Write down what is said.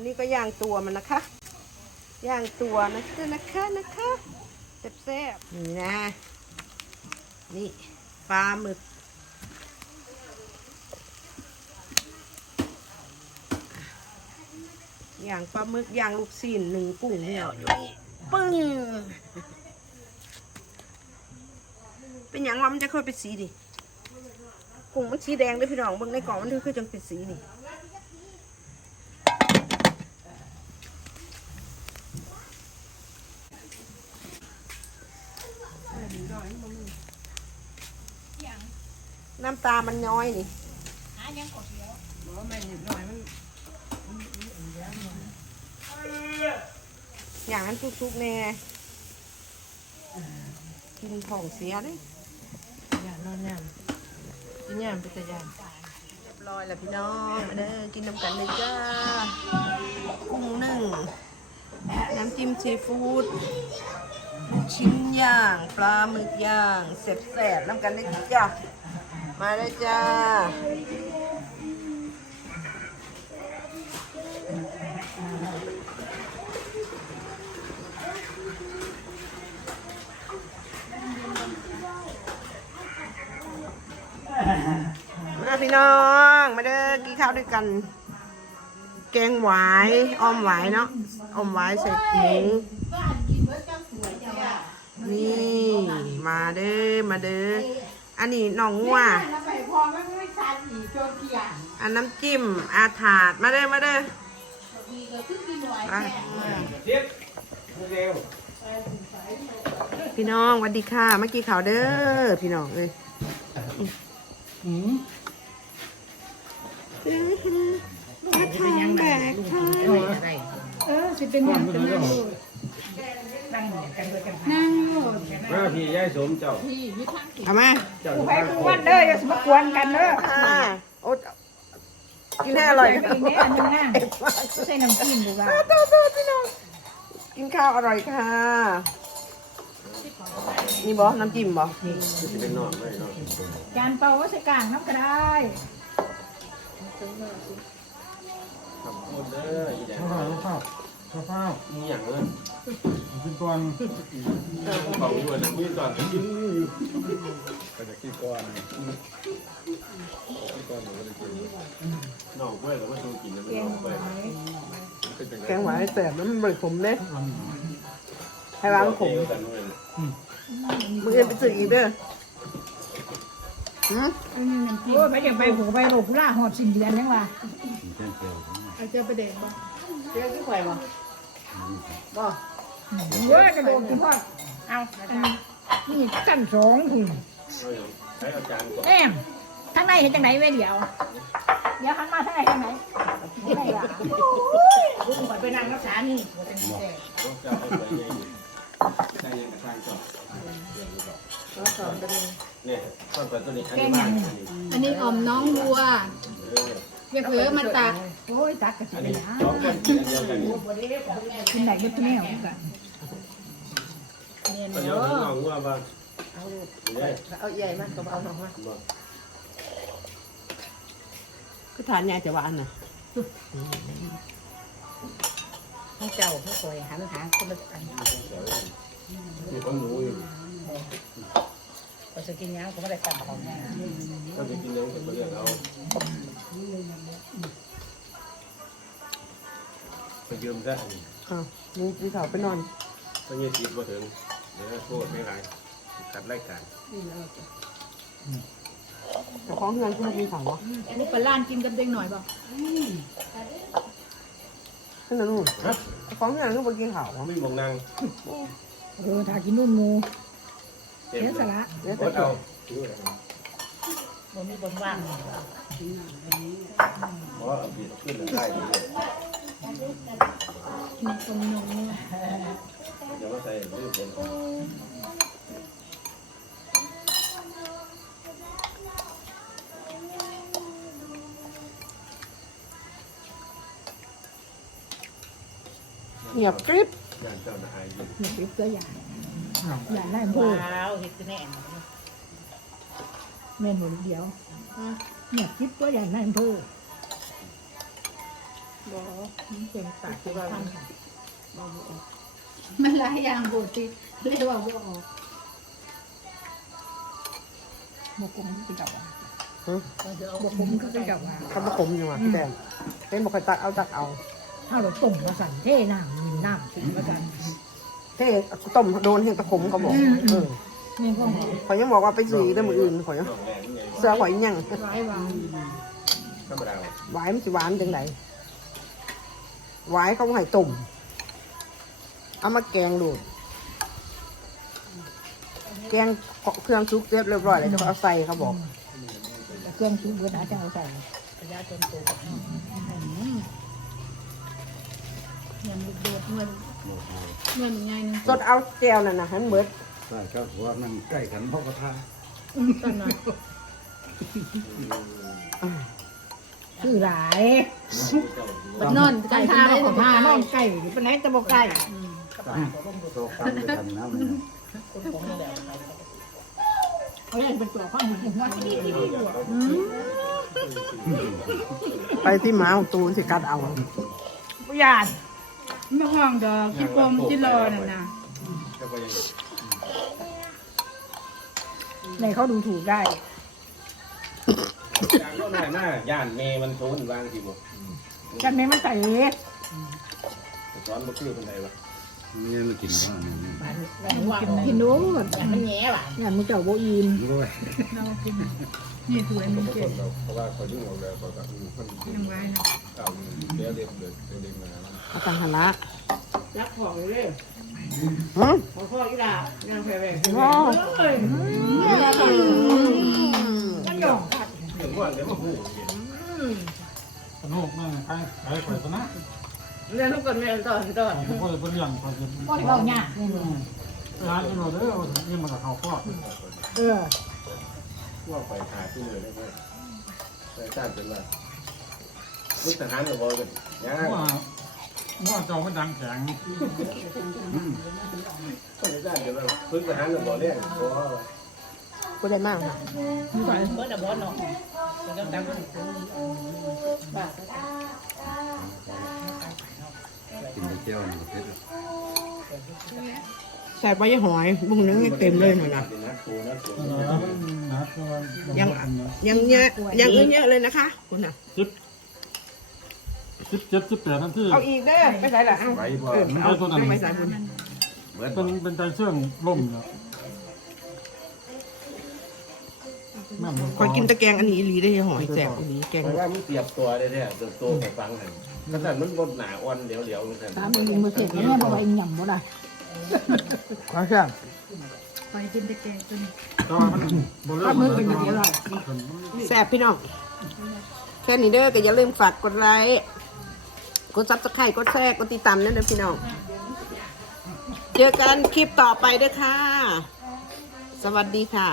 อนนี้ก็ย่างตัวมันนะคะ ย่างตัวนะคะนะคะนะคะแซ่บๆนี่นะ นี่ปลาหมึกย่างปลาหมึกย่างลูกชิ้นหนึ่งกุ้งเนี่ยปึ้ง เป็นอย่างว่ามันจะค่อยเป็นสีดิกุ้งมันสีแดงเลยพี่น้องเบิ่งในกล่องมันคือจังเป็นสีนี่ น้ำตามันย้อยนี่อย่างนั้นทุกๆแน่กินของเสียเลยอย่านอนยามกินยามเป็นตะยามเรียบร้อยแล้วพี่น้องมาเด้อกินน้ำกันเลยจ้ากุ้งนึ่งน้ำจิ้มซีฟู้ดลูกชิ้นย่าง ปลาหมึกย่างแซ่บๆน้ำกันเลยจ้า มาเลยจ้า มาพี่น้อง มาเด้อกินข้าวด้วยกัน แกงหวายอ้อมหวายเนาะอ้อมหวายใส่หมูนี่ มาเด้อ มาเด้อ อันนี้น้องงัวอันน้ำจิ้ม อาถาด มาเด้อมาเด้อไปพี่น้องสวัสดีค่ะ เมื่อกี้ข่าวเด้อ พี่น้องเลยมาทางแบกค่ะเออสิเป็นหยังเป็ นนั่งโลดนั่งโลดมาพี่ยายสมเจ้าเอามาเจ้ากูไปกูวันเด้ออย่าสมากวนกันเด้อค่ะโอ๊ตกินให้อร่อยกินแน่อันนึงนั่งใส่น้ำจิ้มดูว่าโตโตพี่น้องกินข้าวอร่อยค่ะ นี่บอน้ำจิ้มบอจะเป็นนอนไม่นอนจานเปล่าว่าใส่กลางน้ำก็ได้ทำคนเด้ออีแดง ข้าวข้าวข้าวข้าวมีอย่างเลยกินก่อนของอยู่นะมีก่อนกินก็จะกินก่อนกินก่อนหนูก็จะกินนอกเว้ยแล้วมาชูกินแล้วมันแกนงอกหไปอยเป็นยังไงแกงหวานแสบแล้วมันบริขมเด้ให้ล้างขมกันด้วยมือเอ็นไปสื่ออีกเด้อหืมอันนี้น้ำจิ้มโอ้ยไปอย่างไปหูไปโลกุล่าหอดสิ้นเดือนยังวะเอาเจอประเด็นบ่เจ๊ที่ข่อยบอบ่ เว้ยกระโดดกินทอเอาอันนี้นี่กั้นสองหุ่นเอาอย่างใช้อาจารย์ก่อนแอมทางในเห็นจังไหนเว้ยเดี๋ยว เดี๋ยวหันมาทางไหนทางไหนไม่ล่ะลุงไปนั่งรักษานี่ต้องเจ้าให้ไปยังใช่ยังรัก่อนเราสอนกันเองเนี่ยต้นไปต้นนี้อันนี้อันนี้ออมน้องวัวเพื่อเพื่อมาตัก โอ้ยตักกระอัสินบนี้นะสองคนกินอันเดียวกันกินไหนก็ทุแนวกันเนี่ยอันเดียวเนาะถึงน้องว่าบ้างเอาเนี่ยเอาใหญ่มากกับเอาหน่อยมาคือทานยายจะหวานน่ะให้เจ้าให้คอยหันหาคนละอันมีของหนูอยู่ก็จะกินยังก็ไม่ได้ตัดของเนี่ยถ้าจะกินยังก็มาเลือกเอาไป ยืมซะอ้าวนี่พี่สาวไปนอนถ้าเงี้ยจีบมาถึงเดี๋ยวโทษไม่ไรขัดรายการแต่ของเงินคือมันมีสาววะลูกปลาล้านกินกับเด็กหน่อยบ่ขึ้นนะลูกแต่ของเงินคือมันกินข้าววะไม่มองนางเออถ้ากินนุ่มงูเต็มเสียสเละเดี๋ยวโคแต่ตรเกิเอาดบ่มีบนว่างเพราะเอาเบียดขึ้นได้ มีตรงนงเนี่ยเดี๋ยวว่าใส่ไม่เป็นเงียบกริบยานเจ้าหน้าอยู่อย่าไปเสื้อใหญ่อย่าได้พูดว้าวเห็ดแน่แม่นหมดเดียวเนี่ยคิดตัวใหญ่ได้พูด มันเป็นตาที่ว่ามันมันหลายอย่างโบติเรียกว่าบ่ออกบกคมคือเก่าอะฮะบกคมคือก่าอะเขามาขมอยู่ว่ะพี่แดงเป็นบอกให้ตักเอาตักเอาถ้าเราต้มมาสั่นเท่น้ำมินน้ำถึงมาสั่นเท่ต้มโดนเห็นตะขมเขาบอกเออนี่ก็หอมขอยยังบอกว่าไปสีได้มืออื่นขอยังเสื้อขอยยังร้ายหวานหวายมันสิหวานจังไหวายเขาให้ต้มเอามาแกงดูดแกงเครื่องซุกเรียบเรียบร้อยเลยจะเอาใส่เขาบอกเครื่องชิ้นเบอร์หนาจะเอาใส่ระยะจนโตยังโดดเงินเงินไงนึงสดเอาแจวนั่นนะให้มันเบิดใช่ครับว่านั่งใกล้กันพ่อกระทาตอนนั้น คือหลายนอนไก่ข้าทาวของมาน้องไก่เป็นไหนจะบอกไก่โตกันด้วยกันนะมันเขาอยากเป็นตัวข้าวหมูหัวที่ดีดีกว่าไปที่หมาของตูนสิกัดเอาผู้ยานไม่ห้องดอกที่กลมที่รอน่ะนะแล้วก็ยังในเขาดูถูกได้ อย่างโน้นหน้าย่านเมมันโซนวางสิบ่กันไม่มันใส่สอนบ่คือคนใดวะเนี่ยมันกินว่ามันพี่นู้นมันแง่ว่ะงานมึงเจ้าโบอินด้วยเรากินนี่ถ้วยมันเก็บเพราะว่าคนยุ่งออกแล้วก็แบบคนยังไว้นะเก่าเดี๋ยวเด็กเด็กเด็กมาเอาตังหละยักษ์ของเลยหืมของพ่ออีหล่ะนางแพรแหวกอ๋อมันหย่อง เดี๋ยวว่าเดี๋ยวมาพูสนุกมากใครใครไปชนะเรียนทุกคนแม่ตอนตอนผมก็เลยเป็นอย่างเขาจะก็เบาหยานี่เลยร้านที่เราเด้อนี่มันกับเขาครอบเออว่าไปหาที่เลยได้ไหมแต่ชาติเป็นว่าลูกทหารก็บอกกันย่าว่าว่าจ้ามันดังแข็งคนชาติเป็นว่าพึ่งทหารก็บอกเรื่องเพราะว่ากูได้มากค่ะเมื่อน่ะบ่เนาะ มันก็ดังมันบ้ากินเจียวนี่เพชรใส่ไปยังหอยบุ้งนึงให้เต็มเลยหน่อยนะเป็นนักครูนักครูนะตัวยังยังเยอะยังอื่นเยอะเลยนะคะคุณน่ะสิบสิบเจ็ดสิบแปดนาทีเอาอีกเด้อไปใส่ละเอาไว้พอเออเอาเอาไปใส่บุญเหมือนเป็นเป็นใจเชื่องล่มนะ คอยกินตะแกรงอันนี้อีหลีได้หอยแสบอันนี้แกงเพราะว่ามันเตรียมตัวได้เนี่ยเตรียมตัวไปฟังกันขนาดมันบนหนาอ่อนเดี๋ยวเดี๋ยวกันตามมึงยิงมาเสร็จแล้วบอกว่าหย่ำบ่ได้ขอเชื่อไปกินตะแกรงตัวนี้แต่ว่ามันบริถ้ามึงเป็นอย่างนี้ไรแสบพี่น้องแค่นี้เด้อก็อย่าลืมฝากกดไลค์กดซับสไครต์กดแชร์กดติดตามนั่นเด้อพี่น้องเจอกันคลิปต่อไปเด้อค่ะ สวัสดีค่ะ